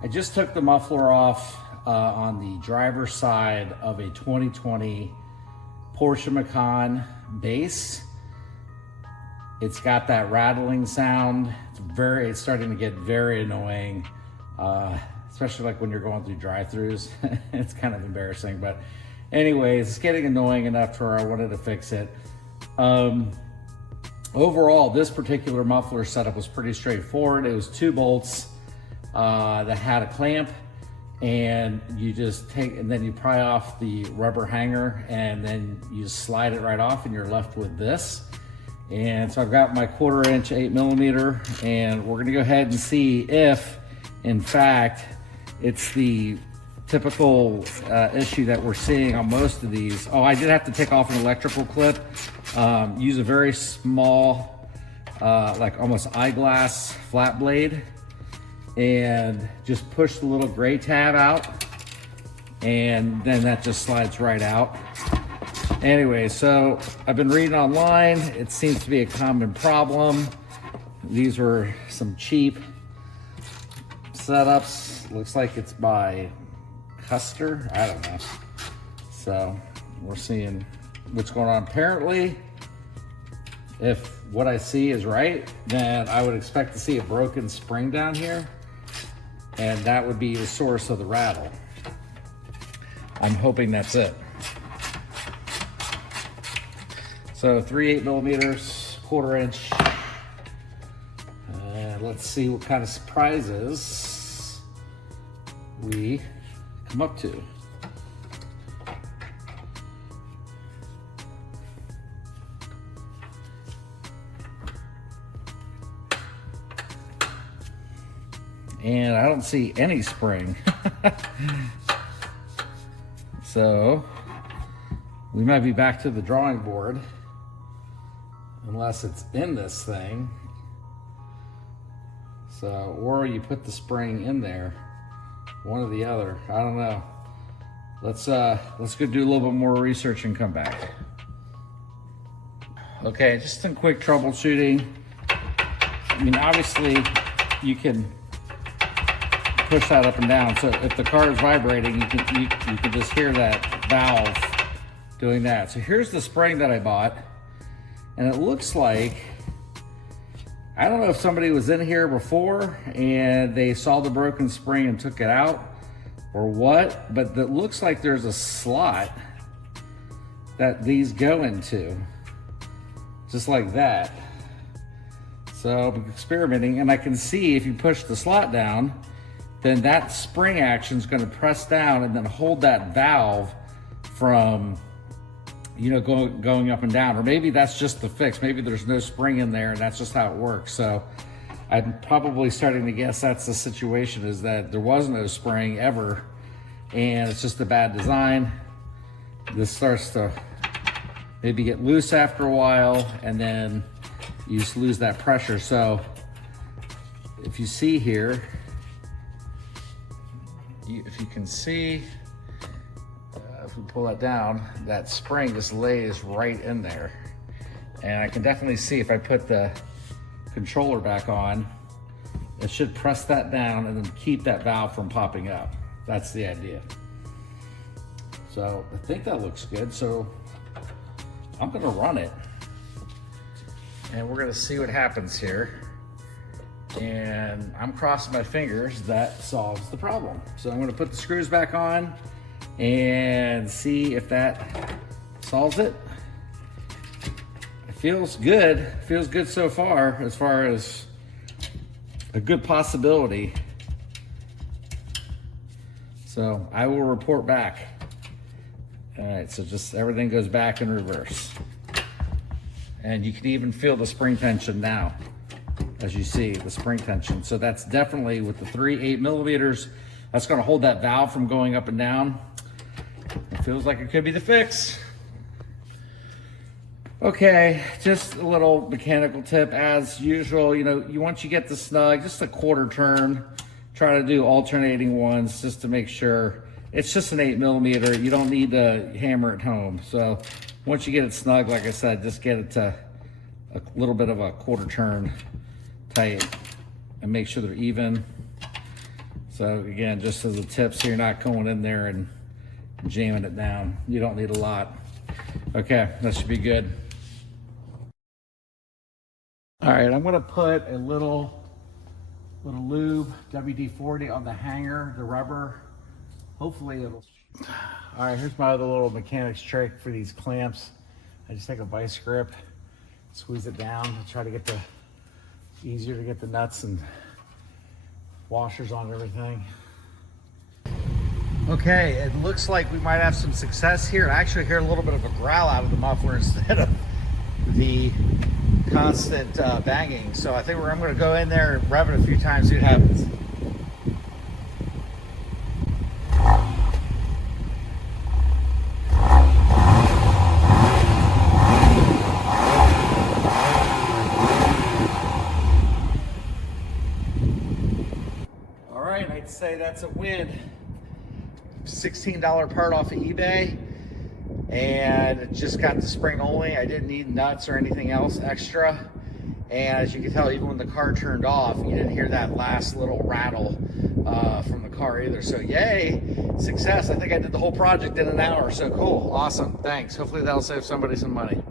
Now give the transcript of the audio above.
I just took the muffler off on the driver's side of a 2020 Porsche Macan base. It's got that rattling sound. It's starting to get very annoying, especially like when you're going through drive-thrus. It's kind of embarrassing, but anyways, it's getting annoying enough where I wanted to fix it. Overall, this particular muffler setup was pretty straightforward. It was 2 bolts that had a clamp, and you just take, and then you pry off the rubber hanger, and then you just slide it right off, and you're left with this. And so I've got my 1/4 inch 8mm, and we're gonna go ahead and see if, in fact, it's the typical issue that we're seeing on most of these. Oh, I did have to take off an electrical clip. Use a very small, like almost eyeglass flat blade, and just push the little gray tab out, and then that just slides right out. Anyway, so I've been reading online. It seems to be a common problem. These were some cheap setups. Looks like it's by Custer, I don't know. So we're seeing what's going on. Apparently, if what I see is right, then I would expect to see a broken spring down here, and that would be the source of the rattle. I'm hoping that's it. So 3 8mm, 1/4 inch. Let's see what kind of surprises we come up to. And I don't see any spring. So we might be back to the drawing board, unless it's in this thing. So, or you put the spring in there, one or the other, I don't know. Let's go do a little bit more research and come back. Okay, just some quick troubleshooting. I mean, obviously you can push that up and down. So if the car is vibrating, you can just hear that valve doing that. So here's the spring that I bought, and it looks like, I don't know if somebody was in here before and they saw the broken spring and took it out or what, but it looks like there's a slot that these go into, just like that. So I'm experimenting, and I can see if you push the slot down, then that spring action is going to press down and then hold that valve from, you know, going up and down. Or maybe that's just the fix. Maybe there's no spring in there and that's just how it works. So I'm probably starting to guess that's the situation, is that there was no spring ever and it's just a bad design. This starts to maybe get loose after a while, and then you just lose that pressure. So if you see here, if you can see, if we pull that down, that spring just lays right in there. And I can definitely see if I put the controller back on, it should press that down and then keep that valve from popping up. That's the idea. So I think that looks good. So I'm gonna run it, and we're gonna see what happens here. And I'm crossing my fingers that solves the problem. So I'm gonna put the screws back on and see if that solves it. It feels good. Feels good so far as a good possibility. So I will report back. All right, so just everything goes back in reverse. And you can even feel the spring tension now. As you see, the spring tension. So that's definitely, with the 3 8mm, that's gonna hold that valve from going up and down. It feels like it could be the fix. Okay, just a little mechanical tip. As usual, you know, once you get the snug, just a 1/4 turn. Try to do alternating ones just to make sure. It's just an 8mm. You don't need to hammer it home. So once you get it snug, like I said, just get it to a little bit of a 1/4 turn tight and make sure they're even. So again, just as a tip, so you're not going in there and jamming it down. You don't need a lot. Okay, that should be good. All right, I'm gonna put a little lube, WD-40 on the hanger, the rubber. Hopefully it'll. All right, here's my other little mechanic's trick for these clamps. I just take a vice grip, squeeze it down, try to get easier to get the nuts and washers on everything. Okay, it looks like we might have some success here. I actually hear a little bit of a growl out of the muffler instead of the constant banging. So I think I'm going to go in there and rev it a few times, see what happens. All right, I'd say that's a win. $16 part off of eBay, and it just got the spring only. I didn't need nuts or anything else extra, and as you can tell, even when the car turned off, you didn't hear that last little rattle from the car either. So yay, success. I think I did the whole project in an hour. So cool, awesome, thanks. Hopefully that'll save somebody some money.